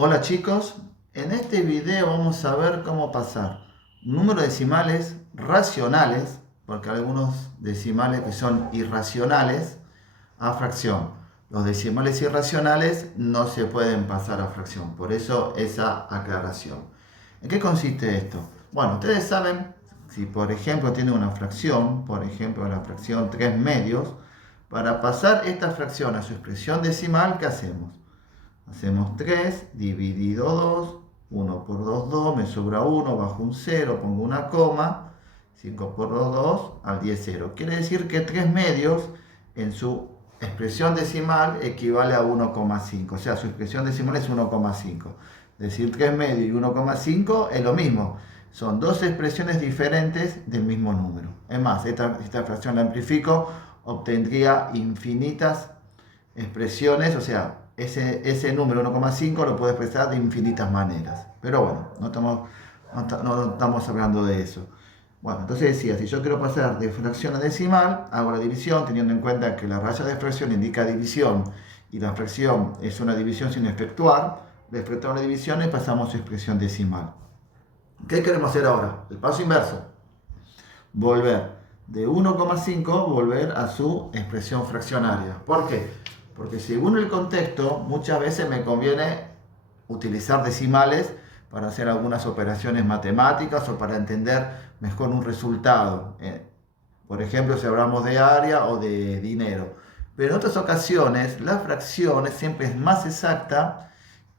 Hola chicos, en este video vamos a ver cómo pasar números decimales racionales, porque hay algunos decimales que son irracionales, a fracción. Los decimales irracionales no se pueden pasar a fracción, por eso esa aclaración. ¿En qué consiste esto? Bueno, ustedes saben, si por ejemplo tienen una fracción, por ejemplo la fracción 3 medios, para pasar esta fracción a su expresión decimal, ¿qué hacemos? Hacemos 3 dividido 2, 1 por 2, 2, me sobra 1, bajo un 0, pongo una coma, 5 por 2, 2, al 10, 0. Quiere decir que 3 medios en su expresión decimal equivale a 1,5. O sea, su expresión decimal es 1,5. Es decir, 3 medios y 1,5 es lo mismo. Son dos expresiones diferentes del mismo número. Es más, esta fracción la amplifico, obtendría infinitas expresiones, o sea, ese número 1,5 lo puedo expresar de infinitas maneras. Pero bueno, no estamos hablando de eso. Bueno, entonces decía, si yo quiero pasar de fracción a decimal, hago la división teniendo en cuenta que la raya de fracción indica división y la fracción es una división sin efectuar. De efectuar una división y pasamos a expresión decimal. ¿Qué queremos hacer ahora? El paso inverso. Volver de 1,5, volver a su expresión fraccionaria. ¿Por qué? Porque según el contexto, muchas veces me conviene utilizar decimales para hacer algunas operaciones matemáticas o para entender mejor un resultado. Por ejemplo, si hablamos de área o de dinero. Pero en otras ocasiones, la fracción siempre es más exacta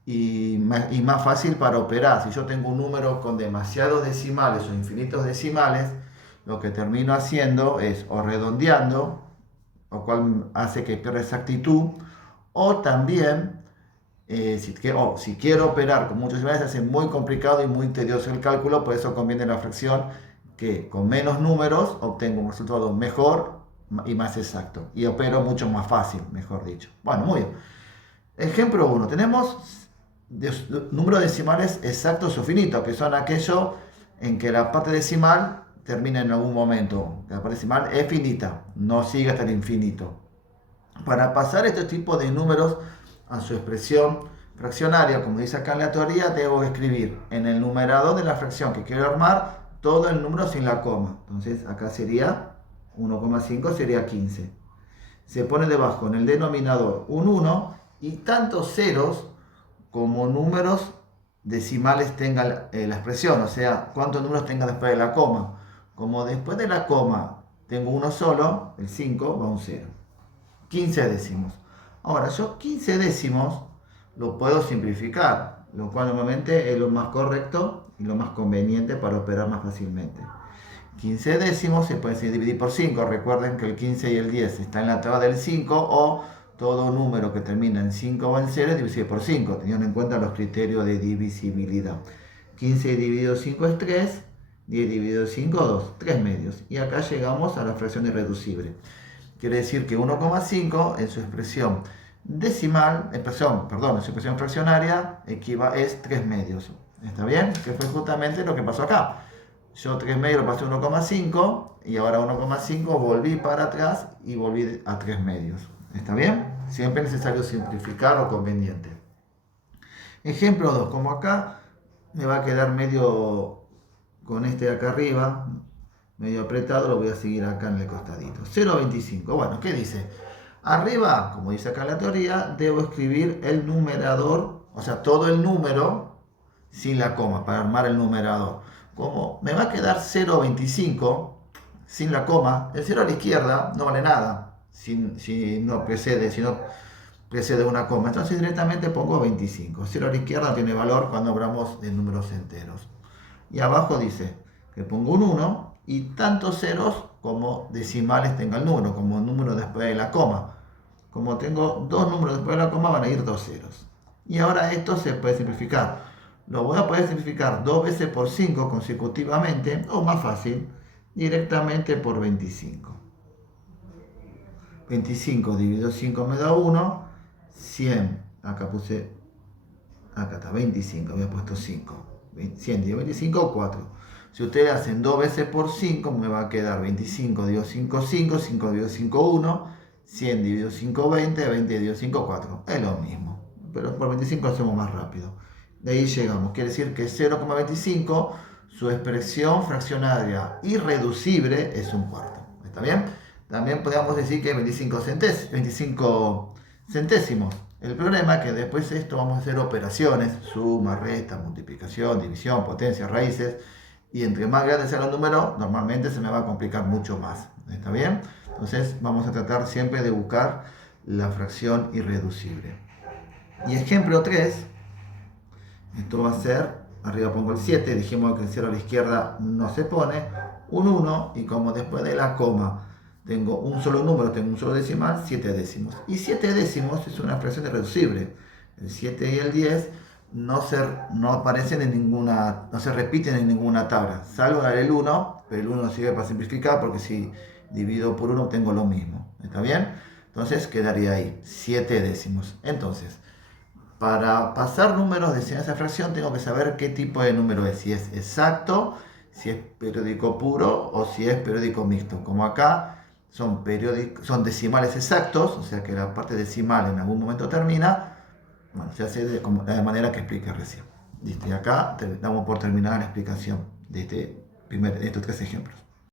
y más fácil para operar. Si yo tengo un número con demasiados decimales o infinitos decimales, lo que termino haciendo es o redondeando, lo cual hace que pierda exactitud, o también, si quiero operar con muchos decimales, se hace muy complicado y muy tedioso el cálculo, por eso conviene la fracción que con menos números obtengo un resultado mejor y más exacto, y opero mucho más fácil, mejor dicho. Bueno, muy bien. Ejemplo 1. Tenemos números decimales exactos o finitos, que son aquellos en que la parte decimal termina en algún momento. La parte decimal es finita, no sigue hasta el infinito. Para pasar este tipo de números a su expresión fraccionaria, como dice acá en la teoría, debo escribir en el numerador de la fracción que quiero armar todo el número sin la coma. Entonces acá sería 1,5, sería 15. Se pone debajo en el denominador un 1 y tantos ceros como números decimales tenga la expresión, o sea, cuántos números tenga después de la coma. Como después de la coma tengo uno solo, el 5 va a un 0. 15 décimos. Ahora, yo 15 décimos lo puedo simplificar, lo cual normalmente es lo más correcto y lo más conveniente para operar más fácilmente. 15 décimos se puede dividir por 5. Recuerden que el 15 y el 10 están en la tabla del 5, o todo número que termina en 5 o en 0 es divisible por 5, teniendo en cuenta los criterios de divisibilidad. 15 dividido 5 es 3, 10 dividido 5 2, 3 medios. Y acá llegamos a la fracción irreducible. Quiere decir que 1,5 en su expresión decimal, en su expresión fraccionaria, es 3 medios. ¿Está bien? Que fue justamente lo que pasó acá. Yo 3 medios lo pasé a 1,5 y ahora 1,5 volví para atrás y volví a 3 medios. ¿Está bien? Siempre es necesario simplificar o conveniente. Ejemplo 2. Como acá me va a quedar medio con este de acá arriba, medio apretado, lo voy a seguir acá en el costadito. 0,25. Bueno, ¿qué dice? Arriba, como dice acá la teoría, debo escribir el numerador, o sea, todo el número sin la coma, para armar el numerador. Como me va a quedar 0,25 sin la coma, el 0 a la izquierda no vale nada si no precede una coma. Entonces directamente pongo 25. 0 a la izquierda no tiene valor cuando hablamos de números enteros. Y abajo dice que pongo un 1 y tantos ceros como decimales tenga el número, como el número después de la coma. Como tengo dos números después de la coma, van a ir dos ceros. Y ahora esto se puede simplificar. Lo voy a poder simplificar 2 veces por 5 consecutivamente, o más fácil, directamente por 25. 25 dividido 5 me da 1, 100, acá está 25, había puesto 5. 100 dividido 25, 4. Si ustedes hacen 2 veces por 5, me va a quedar 25 dividido 5, 5, 5 dividido 5, 1, 100 dividido 5, 20, 20 dividido 5, 4. Es lo mismo. pero por 25 lo hacemos más rápido. De ahí llegamos. Quiere decir que 0,25, su expresión fraccionaria irreducible es un cuarto. ¿Está bien? También podríamos decir que 25 centésimos. El problema es que después de esto vamos a hacer operaciones, suma, resta, multiplicación, división, potencia, raíces. Y entre más grande sea el número, normalmente se me va a complicar mucho más. ¿Está bien? Entonces vamos a tratar siempre de buscar la fracción irreducible. Y ejemplo 3, esto va a ser, arriba pongo el 7, dijimos que el 0 a la izquierda no se pone, un 1, y como después de la coma tengo un solo número, tengo un solo decimal, 7 décimos. Y 7 décimos es una fracción irreducible. El 7 y el 10 no aparecen en ninguna, no se repiten en ninguna tabla, salvo el 1, pero el 1 sirve para simplificar porque si divido por 1 tengo lo mismo. ¿Está bien? Entonces quedaría ahí, 7 décimos. Entonces, para pasar números de esa fracción tengo que saber qué tipo de número es, si es exacto, si es periódico puro o si es periódico mixto. Como acá son decimales exactos, o sea que la parte decimal en algún momento termina, bueno, se hace de la manera que expliqué recién. ¿Listo? Y acá damos por terminada la explicación de estos 3 ejemplos.